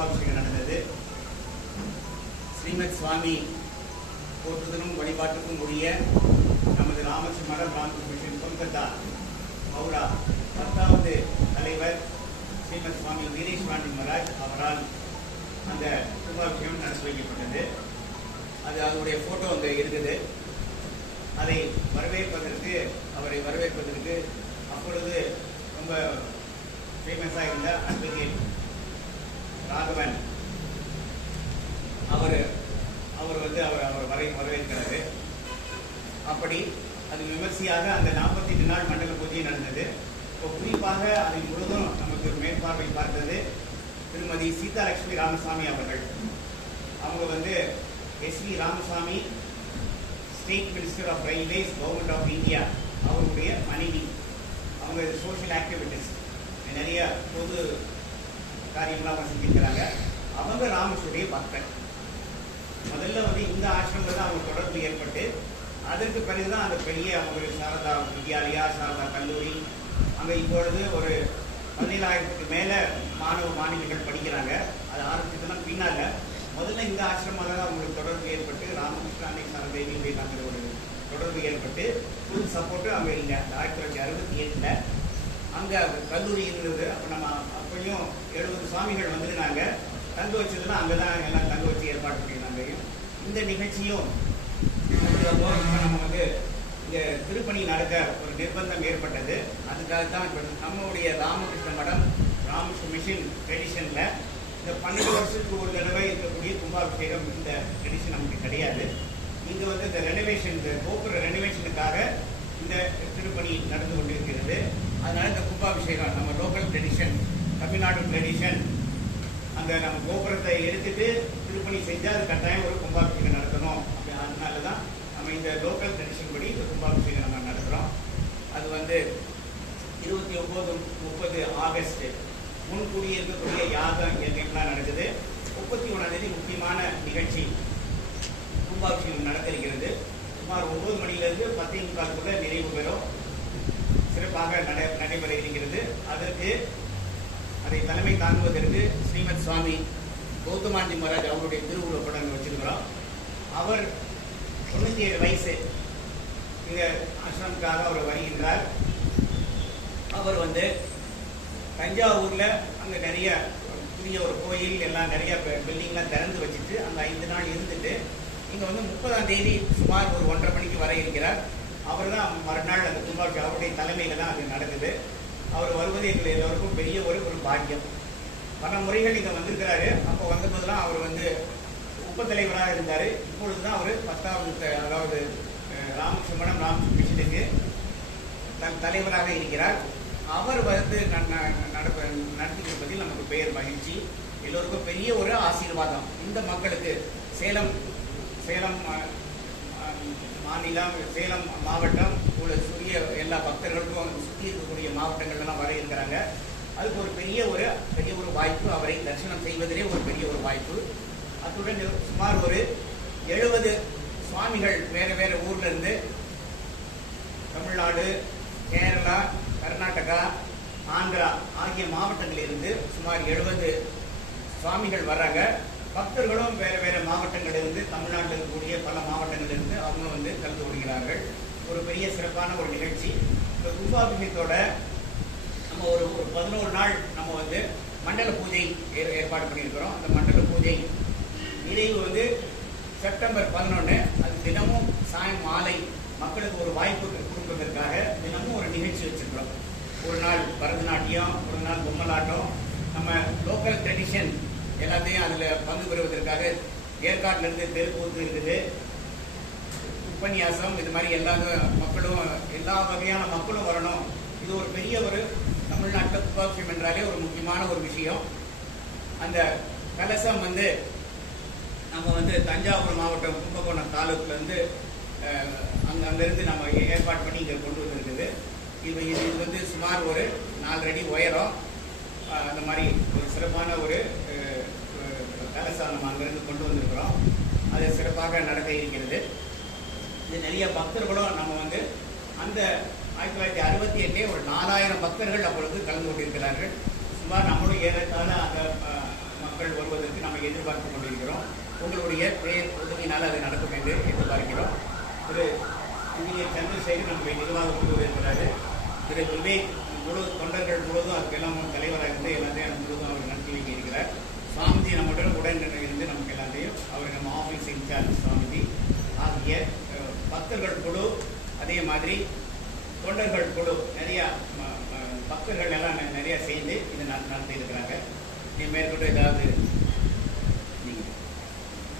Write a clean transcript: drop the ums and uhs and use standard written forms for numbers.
கும்பாபிஷேகம் நடந்தது. ஸ்ரீமத் சுவாமி போற்றுதலும் வழிபாட்டுக்கும் உரிய நமது ராமகிருஷ்ண மடம் ராமகிருஷ்ண மிஷன் கொல்கத்தா மௌரா 10வது தலைவர் ஸ்ரீமத் சுவாமி வீரேஸ்வரானந்த் மகாராஜ் அவரால் அந்த கும்பாபிஷேகம் நடத்தி வைக்கப்பட்டது. அதனுடைய ஃபோட்டோ அங்கே இருக்குது. அதை அவரை வரவேற்பதற்கு அப்பொழுது ரொம்ப ஃபேமஸாக இருந்த அட்வொகேட் ராகவன் அவர் வரவேற்கிறாரு. அப்படி அது விமர்சையாக அந்த 48 நாள் மண்டல பூஜை நடந்தது. இப்போ குறிப்பாக அதை முழுதும் நமக்கு மேற்பார்வை பார்த்தது திருமதி சீதாலட்சுமி ராமசாமி அவர்கள். அவங்க SV Ramasamy, state minister of railways, government of India, அவருடைய மனைவி. அவங்க சோஷியல் ஆக்டிவிட்டிஸ்ட், நிறைய பொது காரியங்களாக அவங்க செஞ்சிருக்கிறாங்க. அவங்க ராமகிருஷ்ணனுடைய பக்தர். முதல்ல இந்த ஆசிரமத்தில் தான் அவங்க தொடர்பு ஏற்பட்டு அதற்கு பிறகுதான் அந்த பெரிய அவங்க சாரதா வித்யாலயா, சாரதா கல்லூரி, அங்கே இப்பொழுது ஒரு 17,000க்கு மேலே மாணவிகள் படிக்கிறாங்க. அது ஆரம்பிச்சதுன்னா பின்னால் முதல்ல இந்த ஆசிரமத்தில் தான் அவங்களுக்கு தொடர்பு ஏற்பட்டு ராமகிருஷ்ண அன்னை சாரதேவி நாங்கள் ஒரு தொடர்பு ஏற்பட்டு ஃபுல் சப்போர்ட்டு அவங்க இல்லை. 1968 அங்கே கல்லூரி இருந்தது. அப்போ நம்ம அப்பையும் 70 சுவாமிகள் வந்துருந்தாங்க. தங்க வச்சதுன்னா அங்கே தான் எல்லாம் தங்க வச்சு ஏற்பாடு பண்ணியிருந்தாங்க. இந்த நிகழ்ச்சியும் நம்ம இங்கே திருப்பணி நடக்க ஒரு நிர்பந்தம் ஏற்பட்டது. அதுக்காக தான் இப்போ நம்மளுடைய ராமகிருஷ்ண மடம் ராமகிருஷ்ண மிஷன் ட்ரெடிஷனில் இந்த 12 வருஷத்துக்கு ஒரு தடவை இருக்கக்கூடிய கும்பாபிஷேகம் இந்த ட்ரெடிஷன் நமக்கு கிடையாது. இங்கே இந்த ரெனோவேஷன், இந்த கோபுர ரெனோவேஷனுக்காக இந்த திருப்பணி நடந்து கொண்டிருக்கிறது. அதனால இந்த கும்பாபிஷேகம் நம்ம லோக்கல் ட்ரெடிஷன், தமிழ்நாடு ட்ரெடிஷன், அந்த நம்ம கோபுரத்தை எடுத்துட்டு திருப்பணி செஞ்சால் அது கட்டாயம் ஒரு கும்பாபிஷேகம் நடத்தணும். அதனால தான் நம்ம இந்த லோக்கல் ட்ரெடிஷன் படி இந்த கும்பாபிஷேகம் நம்ம நடத்துகிறோம். அது 29, 30 ஆகஸ்ட் முன்கூடிய இருக்கக்கூடிய யாகம் எல்லாம் நடக்குது. 31ஆம் தேதி முக்கியமான நிகழ்ச்சி கும்பாபிஷேகம் நடக்க இருக்கிறது. சுமார் 9 மணியிலிருந்து 10:45 நிறைவு பெறும். சிறப்பாக நடைபெற இருக்கிறது. அதற்கு அதை தலைமை தாங்குவதற்கு ஸ்ரீமத் சுவாமி கௌதமானந்தி மகாராஜ் அவருடைய திருவுருவப்படம் வச்சிருக்கிறோம். அவர் 97 வயசு இந்த ஆசிரமத்துக்காக அவர் வருகின்றார். அவர் தஞ்சாவூரில் அங்கே நிறைய புதிய ஒரு கோயில் எல்லாம் நிறைய பில்டிங்லாம் திறந்து வச்சுட்டு அங்கே 5 நாள் இருந்துட்டு இங்கே 30ஆம் தேதி சுமார் ஒரு 1:30 மணிக்கு வர இருக்கிறார். அவர் தான் மறுநாள் அந்த கும்பாபிஷேகம் அவருடைய தலைமையில் தான் அது நடக்குது. அவர் வருவது எங்களுக்கு எல்லோருக்கும் பெரிய ஒரு பாக்கியம். பல முறைகள் இங்கே வந்திருக்கிறாரு. அப்போ வந்தபோதெல்லாம் அவர் உபத்தலைவராக இருந்தார். இப்பொழுது தான் அவர் 10வது, அதாவது ராமகிருஷ்ண மடம் ராமகிருஷ்ண மிஷனுக்கு தலைவராக இருக்கிறார். அவர் நடத்தி கொடுப்பதில் நமக்கு பெயர் மகிழ்ச்சி. எல்லோருக்கும் பெரிய ஒரு ஆசீர்வாதம். இந்த மக்களுக்கு சேலம் மாநிலம், சேலம் மாவட்டம் உள்ள சுரிய எல்லா பக்தர்களுக்கும் சுற்றி இருக்கக்கூடிய மாவட்டங்கள்லாம் வர இருக்கிறாங்க. அதுக்கு ஒரு பெரிய ஒரு வாய்ப்பு. அவரை தரிசனம் செய்வதிலே ஒரு பெரிய ஒரு வாய்ப்பு. அத்துடன் சுமார் ஒரு 70 சுவாமிகள் வேறு ஊர்ல இருந்து தமிழ்நாடு, கேரளா, கர்நாடகா, ஆந்திரா ஆகிய மாவட்டங்களிலிருந்து சுமார் 70 சுவாமிகள் வர்றாங்க. பக்தர்களும் வேறு மாவட்டங்களிலிருந்து, தமிழ்நாட்டில் இருக்கக்கூடிய பல மாவட்டங்களிலிருந்து அவங்க கலந்து கொள்கிறார்கள். ஒரு பெரிய சிறப்பான ஒரு நிகழ்ச்சி. இந்த கும்பாபிஷேகத்தோட நம்ம ஒரு 11 நாள் நம்ம மண்டல பூஜை ஏற்பாடு பண்ணியிருக்கிறோம். அந்த மண்டல பூஜை நிறைவு செப்டம்பர் 11. அது தினமும் மாலை மக்களுக்கு ஒரு வாய்ப்பு கொடுப்பதற்காக தினமும் ஒரு நிகழ்ச்சி வச்சிருக்கிறோம். ஒரு நாள் பரதநாட்டியம், ஒரு நாள் பொம்மலாட்டம், நம்ம லோக்கல் ட்ரெடிஷன் எல்லாத்தையும் அதில் பங்கு பெறுவதற்காக ஏற்காட்டிலிருந்து தெருக்கூத்து இருக்குது, உபன்யாசம், இது மாதிரி எல்லா வகையான மக்களும் வரணும். இது ஒரு பெரிய ஒரு தமிழ்நாட்டில் கும்பாபிஷேகம் என்றாலே ஒரு முக்கியமான ஒரு விஷயம். அந்த கலசம் நம்ம தஞ்சாவூர் மாவட்டம் கும்பகோணம் தாலுக்குலேருந்து அங்கேருந்து நம்ம ஏற்பாடு பண்ணி இங்கே கொண்டு வந்திருக்குது. இது சுமார் ஒரு 4 அடி உயரம். அந்த மாதிரி ஒரு சிறப்பான ஒரு கலசம் நம்ம அங்கேருந்து கொண்டு வந்திருக்கிறோம். அது சிறப்பாக நடக்க இருக்கிறது. இது நிறைய பக்தர்களும் நம்ம அந்த 1968 ஒரு 4000 பக்தர்கள் அப்பொழுது கலந்து கொண்டிருக்கிறார்கள். சுமார் நம்மளும் ஏறத்தாழ அந்த மக்கள் வருவதற்கு நம்ம எதிர்பார்த்து கொண்டிருக்கிறோம். உங்களுடைய பேர் உதவினால் அது நடக்கும் என்று எதிர்பார்க்கிறோம். திரு இன்ஜினியர் சந்திரசேகர் நம்முடைய நிர்வாக குழு இருக்கிறாரு. திரு விவேக் முழு தொண்டர்கள் முழுவதும் அதுக்கெல்லாம் தலைவராக இருந்து எல்லாத்தையும் முழுவதும் அவர் நடத்தி வைக்க இருக்கிறார். சுவாமிஜி நம்முடன் உடன் இருந்து நமக்கு எல்லாத்தையும் அவர் நம்ம ஆஃபீஸ் இன்சார்ஜ் சுவாமிஜி ஆகிய பக்தர்கள் குழு, அதே மாதிரி தொண்டர்கள் குழு, நிறையா பக்தர்கள் எல்லாம் நிறையா சேர்ந்து இதை நடத்தி இருக்கிறாங்க. மேற்கொண்டு ஏதாவது